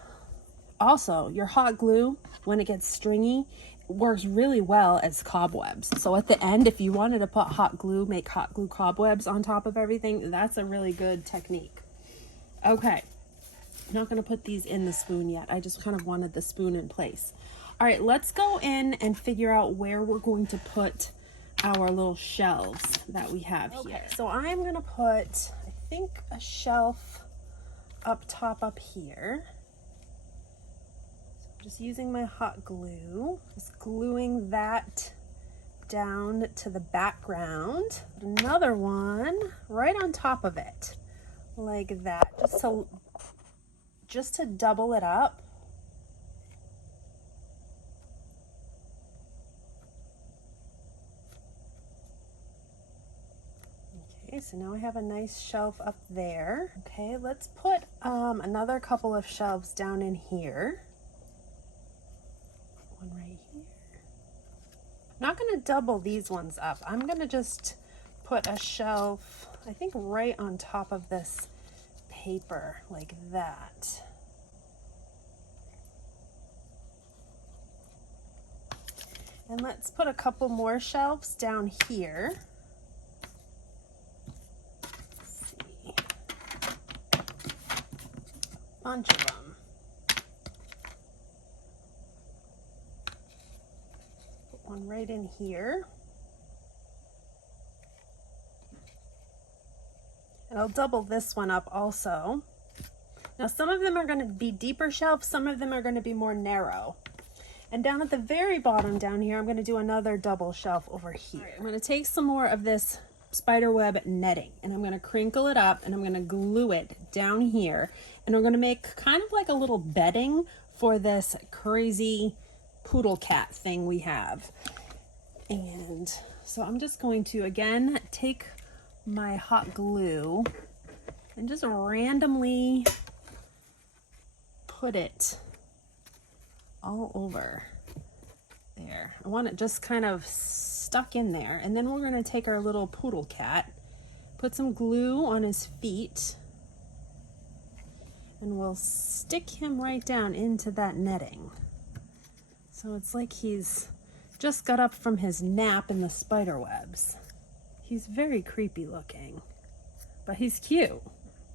also, your hot glue, when it gets stringy, works really well as cobwebs. So at the end, if you wanted to put hot glue, make hot glue cobwebs on top of everything, that's a really good technique. Okay, I'm not going to put these in the spoon yet. I just kind of wanted the spoon in place. All right, let's go in and figure out where we're going to put our little shelves that we have here. So I'm going to put, I think, a shelf up top up here. Just using my hot glue, just gluing that down to the background. Another one right on top of it, like that, just to double it up. Okay, so now I have a nice shelf up there. Okay, let's put another couple of shelves down in here. One right here. I'm not going to double these ones up. I'm going to just put a shelf, I think, right on top of this paper, like that. And let's put a couple more shelves down here. Let's see. Bunch of them. Put one right in here. And I'll double this one up also. Now some of them are going to be deeper shelves, some of them are going to be more narrow. And down at the very bottom down here, I'm going to do another double shelf over here. Right, I'm going to take some more of this spiderweb netting and I'm going to crinkle it up and I'm going to glue it down here. And we're going to make kind of like a little bedding for this crazy poodle cat thing we have. And so I'm just going to, again, take my hot glue and just randomly put it all over there. I want it just kind of stuck in there. And then we're going to take our little poodle cat, put some glue on his feet, and we'll stick him right down into that netting. So it's like he's just got up from his nap in the spider webs. He's very creepy looking, but he's cute.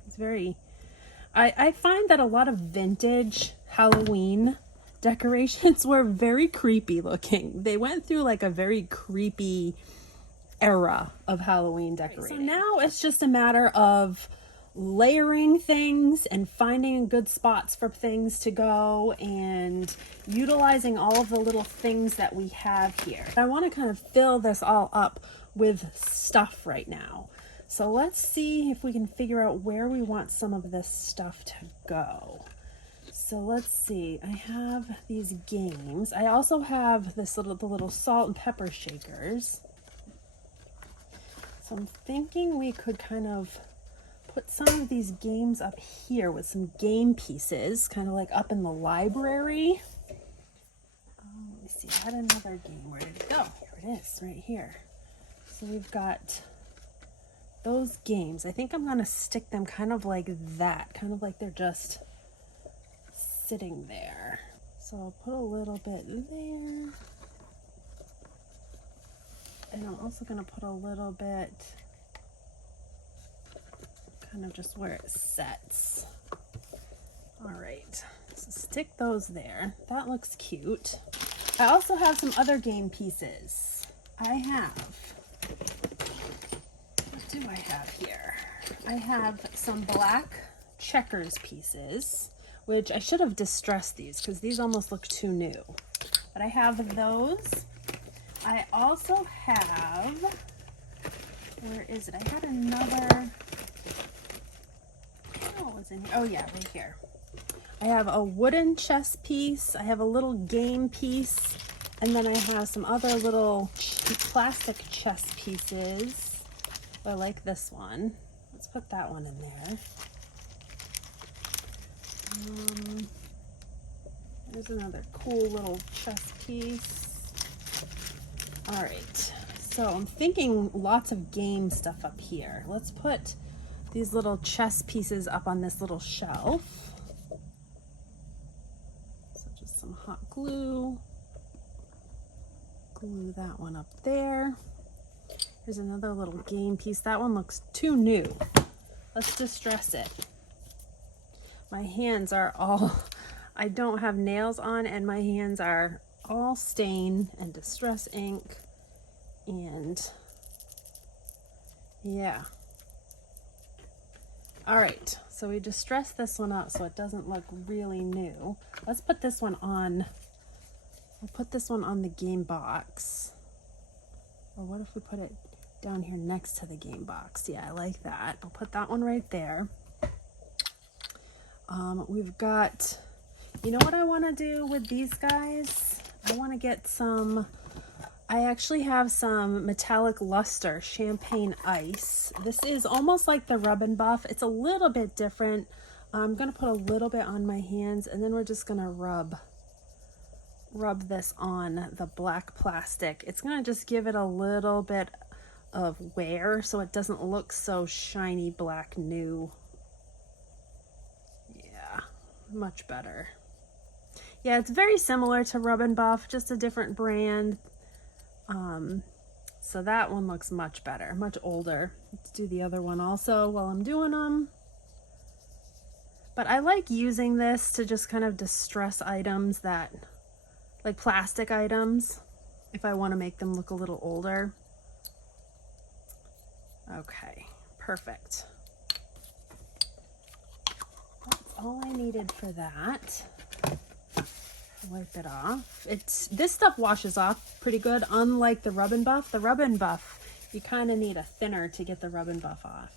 He's very, I find that a lot of vintage Halloween decorations were very creepy looking. They went through like a very creepy era of Halloween decorating. So now it's just a matter of layering things and finding good spots for things to go and utilizing all of the little things that we have here. I want to kind of fill this all up with stuff right now. So let's see if we can figure out where we want some of this stuff to go. So let's see, I have these games. I also have the little salt and pepper shakers. So I'm thinking we could kind of put some of these games up here with some game pieces, kind of like up in the library. Let me see, I had another game. Where did it go? Here it is, right here. So we've got those games. I think I'm going to stick them kind of like that, kind of like they're just sitting there. So I'll put a little bit there. And I'm also going to put a little bit kind of just where it sets. All right, so stick those there. That looks cute. I also have some other game pieces. What do I have here? I have some black checkers pieces, which I should have distressed these because these almost look too new. But I have those. I also have, where is it? I had another, oh, it was in here. Oh yeah, right here. I have a wooden chess piece. I have a little game piece. And then I have some other little plastic chess pieces. I like this one. Let's put that one in there. There's another cool little chess piece. All right, so I'm thinking lots of game stuff up here. Let's put these little chess pieces up on this little shelf. So just some hot glue. Glue that one up there. Here's another little game piece. That one looks too new. Let's distress it. My hands are all, I don't have nails on and my hands are all stain and distress ink, and yeah. All right, so we distress this one up so it doesn't look really new. Let's put this one on, we'll put this one on the game box. Or what if we put it down here next to the game box? Yeah, I like that. I'll put that one right there. We've got, you know what I want to do with these guys? I want to get some, I actually have some metallic luster champagne ice. This is almost like the Rub and Buff. It's a little bit different. I'm going to put a little bit on my hands and then we're just going to rub this on the black plastic. It's going to just give it a little bit of wear so it doesn't look so shiny black new. Yeah, much better. Yeah, it's very similar to Rub and Buff, just a different brand. So that one looks much better, much older. Let's do the other one also while I'm doing them. But I like using this to just kind of distress items that, like plastic items, if I want to make them look a little older. Okay, perfect. That's all I needed for that. Wipe it off. This stuff washes off pretty good, unlike the Rub and Buff. The Rub and Buff, you kind of need a thinner to get the Rub and Buff off.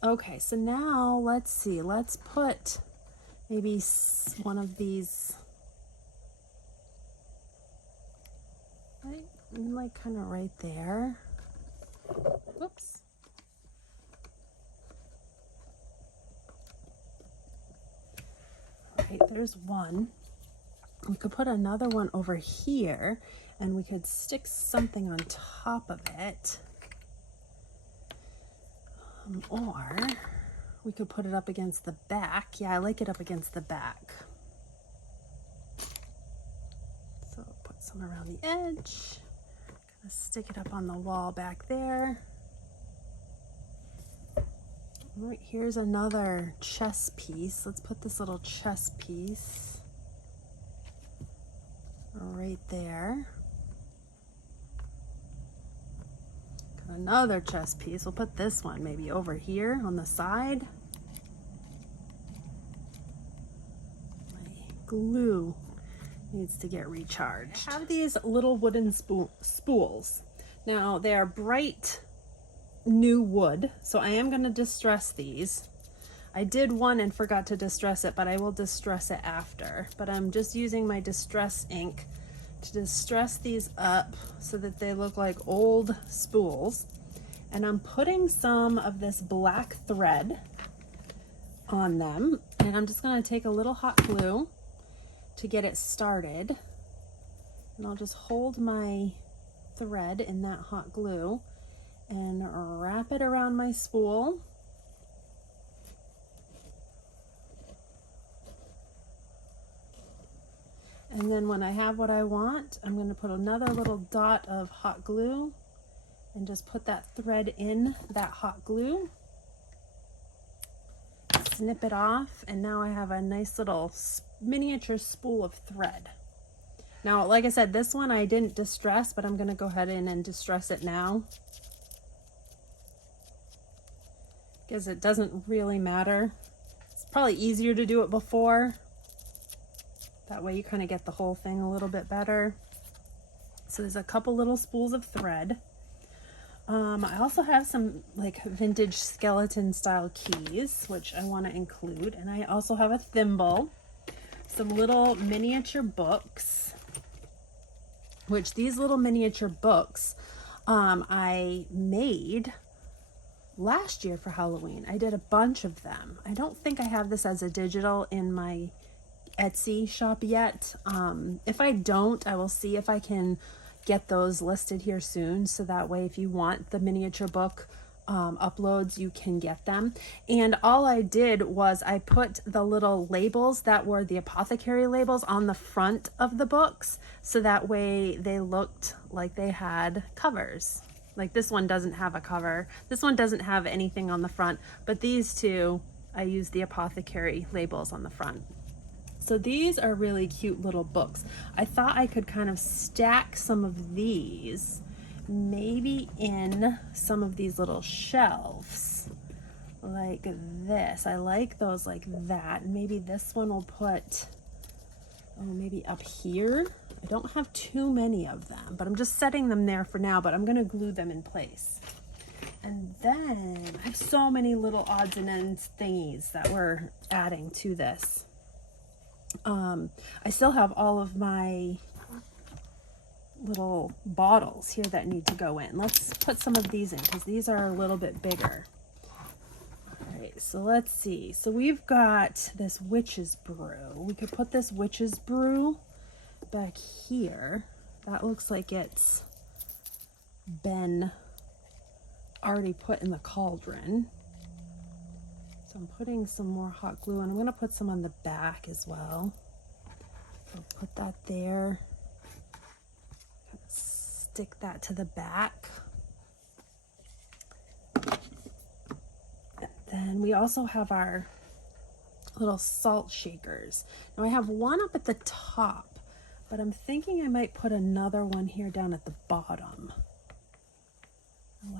Okay, so now let's see. Let's put maybe one of these, like kind of right there. Whoops. Right, there's one. We could put another one over here and we could stick something on top of it. Or we could put it up against the back. Yeah, I like it up against the back. So put some around the edge. Gonna stick it up on the wall back there. All right, here's another chess piece. Let's put this little chess piece right there. Got another chess piece. We'll put this one maybe over here on the side. My glue needs to get recharged. I have these little wooden spools. Now they are bright new wood, so I am going to distress these. I did one and forgot to distress it, but I will distress it after. But I'm just using my distress ink to distress these up so that they look like old spools. And I'm putting some of this black thread on them. And I'm just going to take a little hot glue to get it started. And I'll just hold my thread in that hot glue and wrap it around my spool. And then when I have what I want, I'm going to put another little dot of hot glue and just put that thread in that hot glue. Snip it off, and now I have a nice little miniature spool of thread. Now, like I said, this one I didn't distress, but I'm going to go ahead and distress it now, because it doesn't really matter. It's probably easier to do it before. That way you kind of get the whole thing a little bit better. So there's a couple little spools of thread. I also have some like vintage skeleton style keys, which I want to include. And I also have a thimble, some little miniature books, which these little miniature books I made last year for Halloween. I did a bunch of them. I don't think I have this as a digital in my Etsy shop yet. If I don't, I will see if I can get those listed here soon, so that way if you want the miniature book uploads, you can get them. And all I did was I put the little labels that were the apothecary labels on the front of the books, so that way they looked like they had covers. Like this one doesn't have a cover, this one doesn't have anything on the front, but these two I used the apothecary labels on the front. So these are really cute little books. I thought I could kind of stack some of these maybe in some of these little shelves like this. I like those like that. Maybe this one will put, oh, maybe up here. I don't have too many of them, but I'm just setting them there for now, but I'm gonna glue them in place. And then I have so many little odds and ends thingies that we're adding to this. I still have all of my little bottles here that need to go in. Let's put some of these in because these are a little bit bigger. All right, so let's see. So we've got this witch's brew. We could put this witch's brew back here. That looks like it's been already put in the cauldron. So I'm putting some more hot glue, and I'm going to put some on the back as well. So put that there. stick that to the back. Then we also have our little salt shakers. Now I have one up at the top, but I'm thinking I might put another one here down at the bottom.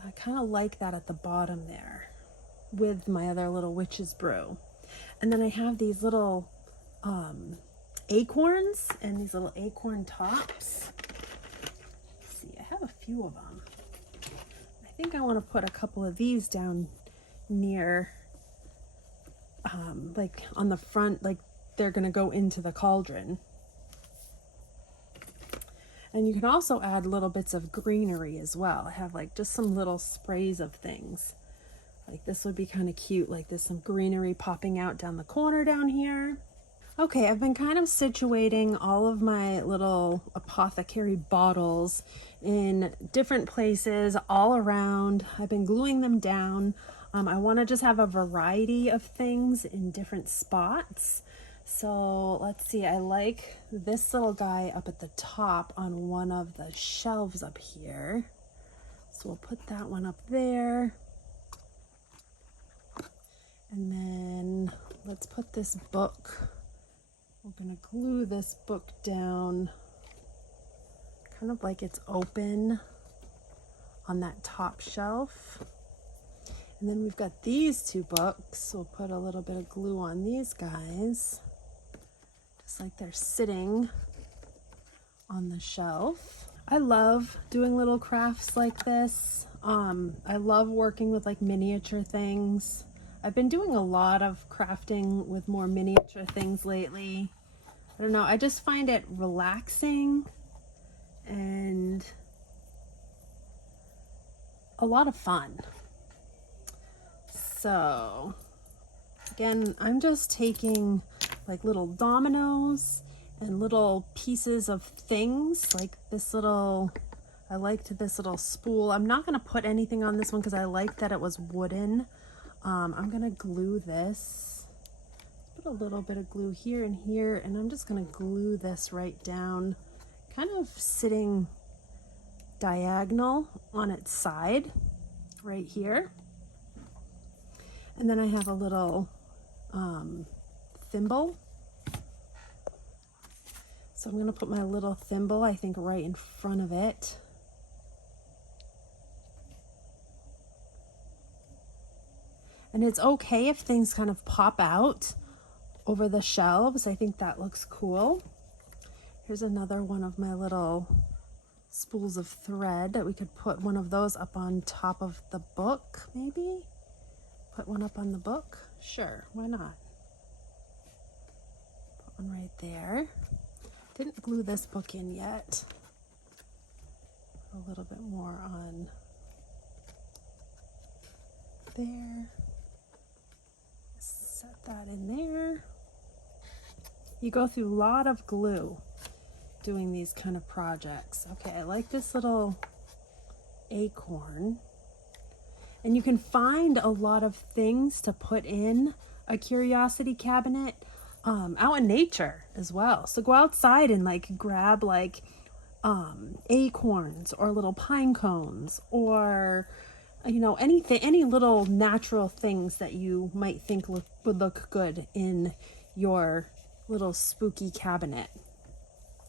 I kind of like that at the bottom there with my other little witch's brew. And then I have these little acorns and these little acorn tops. Let's see, I have a few of them. I think I want to put a couple of these down near like on the front, like they're gonna go into the cauldron. And you can also add little bits of greenery as well. I have like just some little sprays of things. Like this would be kind of cute, like there's some greenery popping out down the corner down here. Okay, I've been kind of situating all of my little apothecary bottles in different places all around. I've been gluing them down. I want to just have a variety of things in different spots. So let's see, I like this little guy up at the top on one of the shelves up here. So we'll put that one up there. And then let's put this book. We're gonna glue this book down kind of like it's open on that top shelf. And then we've got these two books. We'll put a little bit of glue on these guys, just like they're sitting on the shelf. I love doing little crafts like this. I love working with like miniature things. I've been doing a lot of crafting with more miniature things lately. I don't know, I just find it relaxing and a lot of fun. So again, I'm just taking like little dominoes and little pieces of things like this little, I liked this little spool. I'm not gonna put anything on this one because I liked that it was wooden. I'm gonna glue this. Put a little bit of glue here and here, and I'm just gonna glue this right down, kind of sitting diagonal on its side right here. And then I have a little thimble. So I'm gonna put my little thimble, I think, right in front of it. And it's okay if things kind of pop out over the shelves. I think that looks cool. Here's another one of my little spools of thread that we could put one of those up on top of the book, maybe? Put one up on the book? Sure, why not? Put one right there. Didn't glue this book in yet. A little bit more on there. Set that in there. You go through a lot of glue doing these kind of projects. Okay, I like this little acorn. And you can find a lot of things to put in a curiosity cabinet out in nature as well. So go outside and like grab like acorns or little pine cones or you know, anything, any little natural things that you might think would look good in your little spooky cabinet.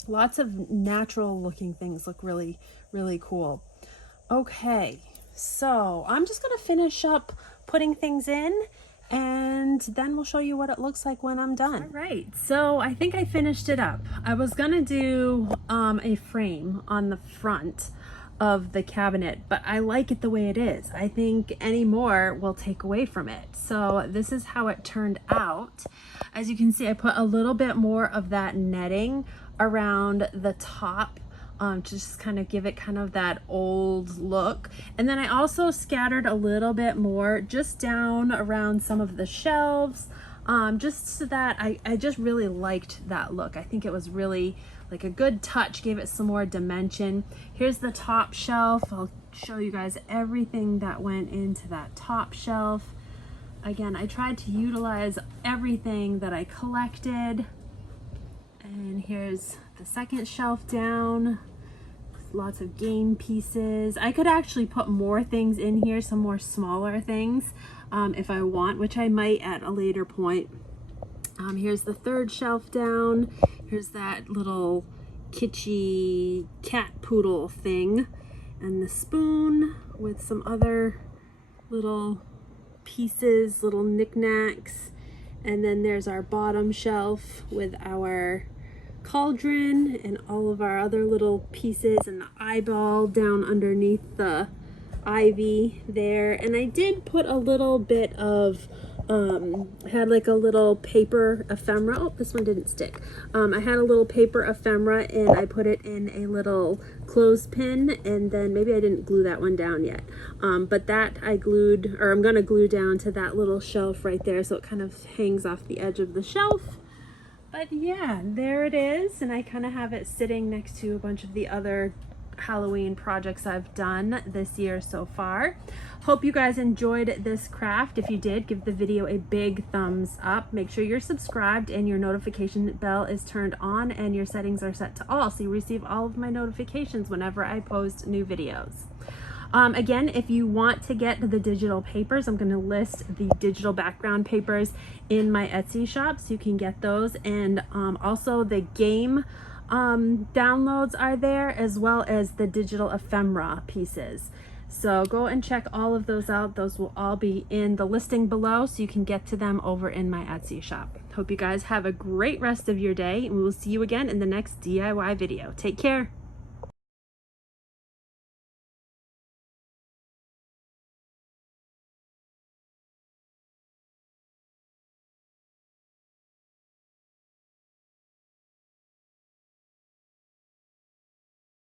Lots of natural looking things look really, really cool. Okay, so I'm just gonna finish up putting things in and then we'll show you what it looks like when I'm done. All right, so I think I finished it up. I was gonna do a frame on the front of the cabinet, but I like it the way it is. I think any more will take away from it. So this is how it turned out. As you can see, I put a little bit more of that netting around the top to just kind of give it kind of that old look. And then I also scattered a little bit more just down around some of the shelves, just so that I just really liked that look. I think it was really like a good touch, gave it some more dimension. Here's the top shelf. I'll show you guys everything that went into that top shelf. Again, I tried to utilize everything that I collected. And here's the second shelf down. lots of game pieces. I could actually put more things in here, some more smaller things, if I want, which I might at a later point. Here's the third shelf down. Here's that little kitschy cat poodle thing, and the spoon with some other little pieces, little knickknacks. And then there's our bottom shelf with our cauldron and all of our other little pieces, and the eyeball down underneath the ivy there. And I did put a little bit of had like a little paper ephemera. Oh, this one didn't stick. I had a little paper ephemera and I put it in a little clothespin, and then maybe I didn't glue that one down yet, but that I glued, or I'm gonna glue down to that little shelf right there, so it kind of hangs off the edge of the shelf. But yeah, there it is, and I kind of have it sitting next to a bunch of the other Halloween projects I've done this year so far. Hope you guys enjoyed this craft. If you did, give the video a big thumbs up. Make sure you're subscribed and your notification bell is turned on and your settings are set to all, so you receive all of my notifications whenever I post new videos. Again, if you want to get the digital papers, I'm going to list the digital background papers in my Etsy shop, so you can get those. And also the game downloads are there, as well as the digital ephemera pieces. So go and check all of those out. Those will all be in the listing below, so you can get to them over in my Etsy shop. Hope you guys have a great rest of your day, and we will see you again in the next DIY video. Take care.